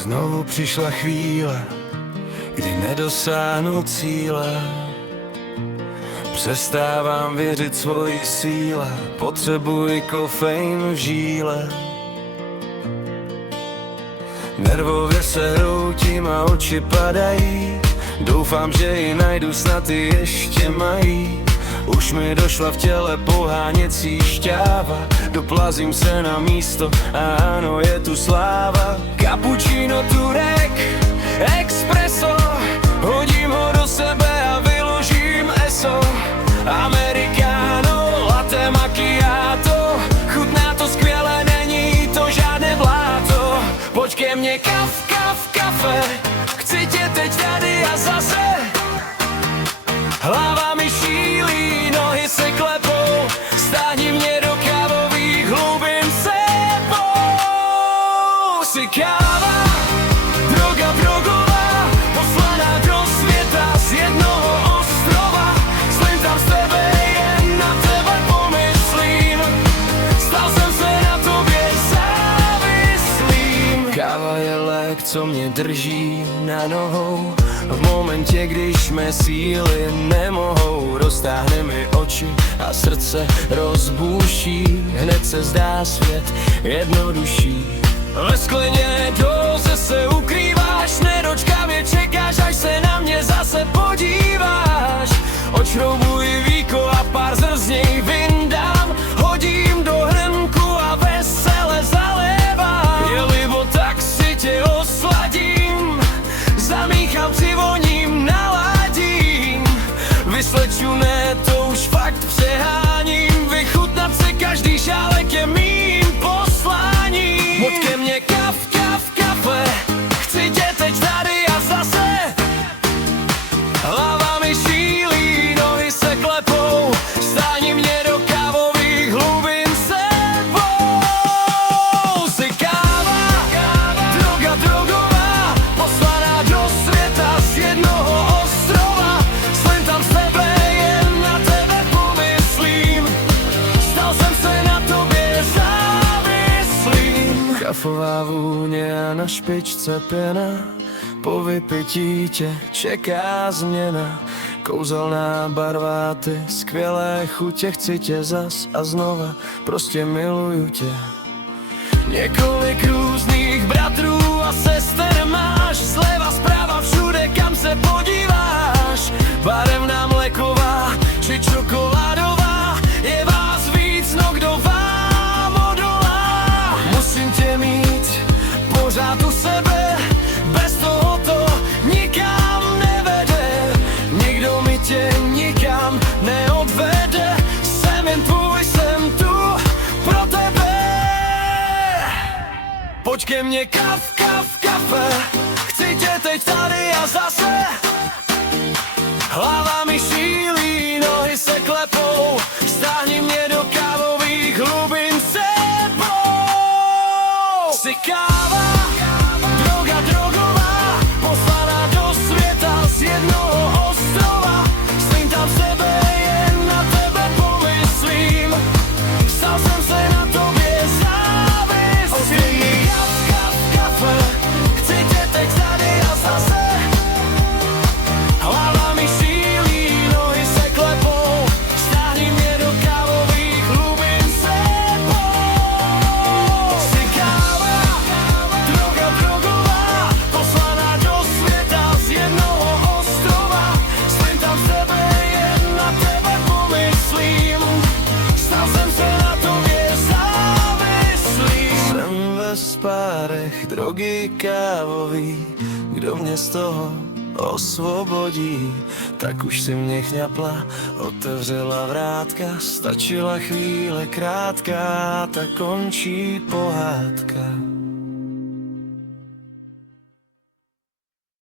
Znovu přišla chvíle, kdy nedosáhnu cíle. Přestávám věřit svojí síle, potřebuji kofein v žíle. Nervově se hroutím a oči padají, doufám, že ji najdu, snad ji ještě mají. Už mi došla v těle poháněcí šťáva, doplazím se na místo a ano, je tu sláva. Cappuccino, turek, espresso, hodím ho do sebe a vyložím eso. Americano, latte macchiato, chutná to skvěle, není to žádné bláto. Pojď ke mně, kafe, chci tě teď tady a zase. Hlava mi šílí, nohy se klepou, stáhni mě do kávových hlubin sebou. Jsi káva, droga drogová, poslaná do světa z jednoho ostrova. Slím tam z tebe, jen na tebe pomyslím, stal jsem se na tobě závislým. Káva je lék, co mě drží na nohou, v momentě, když mé síly nemohou. Roztáhne mi oči a srdce rozbuší, hned se zdá svět jednodušší. Ve skleněné dóze se ukrýváš, nedočkavě čekáš, až se na mě zase podíváš. Odšroubuji víko a pár z něj vyndám, hodím do hrnku a vesele zalévám. Je libo, tak si tě osladím, zamíchám, přivoním, naladím. Vysleču, ne, to už fakt přeháním, vychutnat se každý šálek je mým posláním. Moc ke mně kafe, chci tě teď tady a zase. Hlava mi šílí, nohy se klepou, stáhni mě do kávových hlubin sebou. Jsi káva, droga drogová, poslaná do světa z jednoho ostrova. Slím tam z tebe, jen na tebe pomyslím, stal jsem se na tobě závislým. Kafová vůně a na špičce pěna, po vypití tě čeká změna. Kouzelná barva, ty skvělé chutě, chci tě zas a znova, prostě miluju tě. Několik různých bratrů a sester máš, zleva zprava všude, kam se podíváš. Barevná mléková či čokoládová, je vás víc, no kdo vám odolá. Musím tě mít pořád u sebe, bez toho to nikam nevede. Nikdo mi tě nikam neodvede, jsem jen tvůj, jsem tu pro tebe. Pojď ke mně, kafe, chci tě teď tady a zase. Hlava mi šílí, nohy se klepou, stáhni mě do kávových hlubin sebou. Jsi káva, droga drogová, poslaná do světa z jednoho ostrova. Slím tam sebe, jen na tebe pomyslím, stal jsem se na tobě závislý. Kafe, chci tě teď tady a zase. Hlava mi šílí, nohy se klepou, stáhni mě do kávových hlubin sebou. Jsi káva, droga drogová, poslaná do světa z jednoho ostrova. Slím tam sebe, jen na tebe pomyslím, stal jsem se na tobě závislý. Jsem ve spárech drogy kávový, kdo mě z toho osvobodí. Tak už si mě chňapla, otevřela vrátka, stačila chvíle krátká, tak končí pohádka.